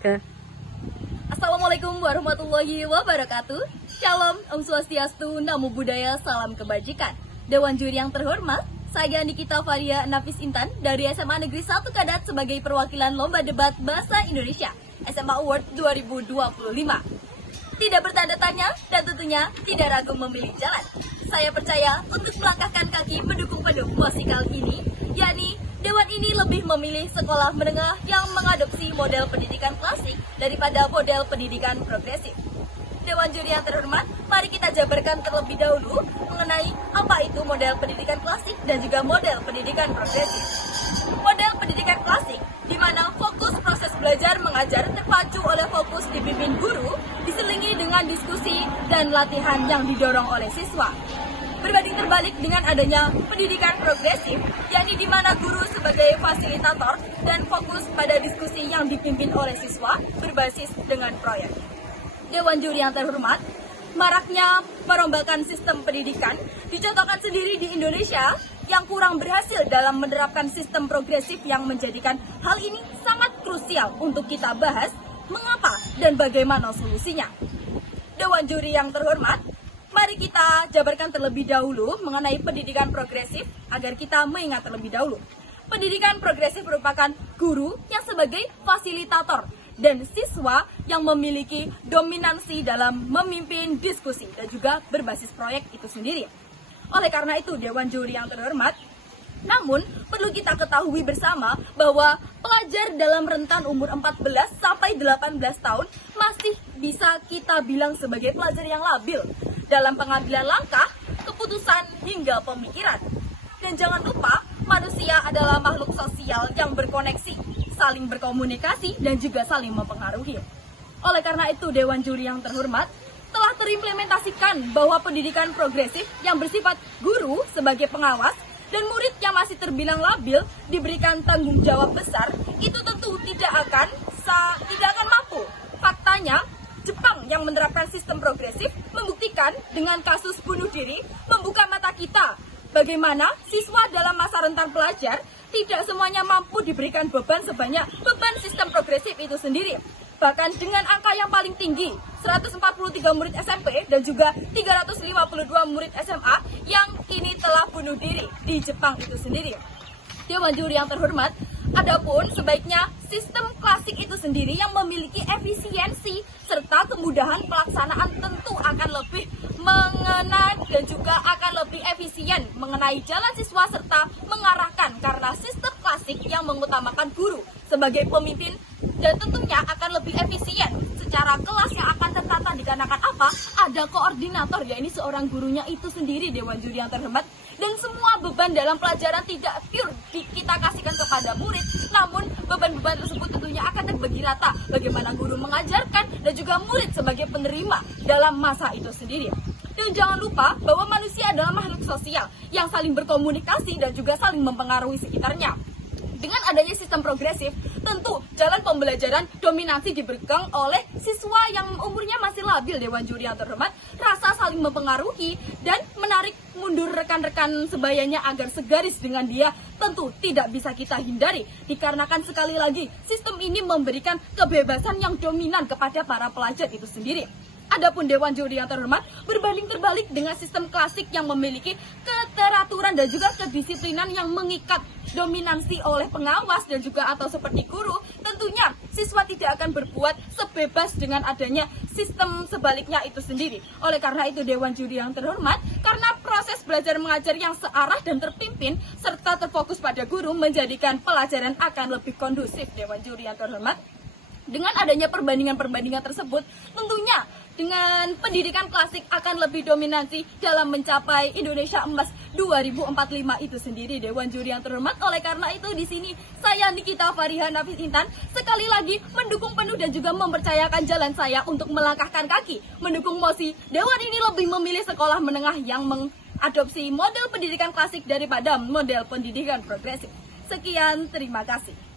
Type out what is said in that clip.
Oke. Assalamualaikum warahmatullahi wabarakatuh. Shalom, Om Swastiastu, Namo Buddhaya, salam kebajikan. Dewan juri yang terhormat, saya Nikita Faria Nafis Intan dari SMA Negeri 1 Kadat sebagai perwakilan Lomba Debat Bahasa Indonesia SMA Award 2025. Tidak bertanda tanya dan tentunya tidak ragu memilih jalan. Saya percaya untuk melangkahkan kaki mendukung penuh musikal ini, yakni Dewan ini lebih memilih sekolah menengah yang mengadopsi model pendidikan klasik daripada model pendidikan progresif. Dewan juri yang terhormat, mari kita jabarkan terlebih dahulu mengenai apa itu model pendidikan klasik dan juga model pendidikan progresif. Model pendidikan klasik, di mana fokus proses belajar mengajar terpacu oleh fokus dipimpin guru, diselingi dengan diskusi dan latihan yang didorong oleh siswa. Berbanding terbalik dengan adanya pendidikan progresif, yakni di mana guru sebagai fasilitator dan fokus pada diskusi yang dipimpin oleh siswa berbasis dengan proyek. Dewan juri yang terhormat, maraknya perombakan sistem pendidikan dicontohkan sendiri di Indonesia yang kurang berhasil dalam menerapkan sistem progresif yang menjadikan hal ini sangat krusial untuk kita bahas mengapa dan bagaimana solusinya. Dewan juri yang terhormat, mari kita jabarkan terlebih dahulu mengenai pendidikan progresif agar kita mengingat terlebih dahulu. Pendidikan progresif merupakan guru yang sebagai fasilitator dan siswa yang memiliki dominansi dalam memimpin diskusi dan juga berbasis proyek itu sendiri. Oleh karena itu, Dewan juri yang terhormat, namun perlu kita ketahui bersama bahwa pelajar dalam rentan umur 14 sampai 18 tahun masih bisa kita bilang sebagai pelajar yang labil dalam pengambilan langkah, keputusan, hingga pemikiran. Dan jangan lupa, manusia adalah makhluk sosial yang berkoneksi, saling berkomunikasi, dan juga saling mempengaruhi. Oleh karena itu, Dewan juri yang terhormat telah terimplementasikan bahwa pendidikan progresif yang bersifat guru sebagai pengawas dan murid yang masih terbilang labil diberikan tanggung jawab besar, itu tentu tidak akan mampu. Faktanya, Jepang yang menerapkan sistem progresif membuktikan dengan kasus bunuh diri membuka mata kita bagaimana siswa dalam masa rentan pelajar tidak semuanya mampu diberikan beban sebanyak beban sistem progresif itu sendiri. Bahkan dengan angka yang paling tinggi, 143 murid SMP dan juga 352 murid SMA yang kini telah bunuh diri di Jepang itu sendiri. Dewan juri yang terhormat, adapun sebaiknya sistem klasik itu sendiri yang memiliki efisiensi serta kemudahan pelaksanaan tentu akan lebih mengena dan juga akan lebih efisien mengenai jalan siswa serta mengarahkan karena sistem klasik yang mengutamakan guru sebagai pemimpin dan tentunya akan lebih efisien secara kelas yang akan tertata dikarenakan apa? Ada koordinator, ya ini seorang gurunya itu sendiri, Dewan juri yang terhormat. Dan semua beban dalam pelajaran tidak pure kita kasihkan kepada murid, namun beban-beban tersebut tentunya akan terbagi rata bagaimana guru mengajarkan dan juga murid sebagai penerima dalam masa itu sendiri. Dan jangan lupa bahwa manusia adalah makhluk sosial yang saling berkomunikasi dan juga saling mempengaruhi sekitarnya. Dengan adanya sistem progresif, tentu jalan pembelajaran dominasi diberikan oleh siswa yang umurnya masih labil, Dewan juri yang terhormat, rasa saling mempengaruhi dan menarik mundur rekan-rekan sebayanya agar segaris dengan dia tentu tidak bisa kita hindari, dikarenakan sekali lagi sistem ini memberikan kebebasan yang dominan kepada para pelajar itu sendiri. Adapun Dewan juri yang terhormat berbanding terbalik dengan sistem klasik yang memiliki keteraturan dan juga kedisiplinan yang mengikat dominansi oleh pengawas dan juga atau seperti guru, tentunya siswa tidak akan berbuat sebebas dengan adanya sistem sebaliknya itu sendiri. Oleh karena itu, Dewan juri yang terhormat, karena proses belajar mengajar yang searah dan terpimpin serta terfokus pada guru menjadikan pelajaran akan lebih kondusif, Dewan juri yang terhormat. Dengan adanya perbandingan-perbandingan tersebut, tentunya dengan pendidikan klasik akan lebih dominasi dalam mencapai Indonesia Emas 2045 itu sendiri, Dewan juri yang terhormat. Oleh karena itu, di sini saya Nikita Faria Nafis Intan sekali lagi mendukung penuh dan juga mempercayakan jalan saya untuk melangkahkan kaki mendukung mosi Dewan ini lebih memilih sekolah menengah yang mengadopsi model pendidikan klasik daripada model pendidikan progresif. Sekian, terima kasih.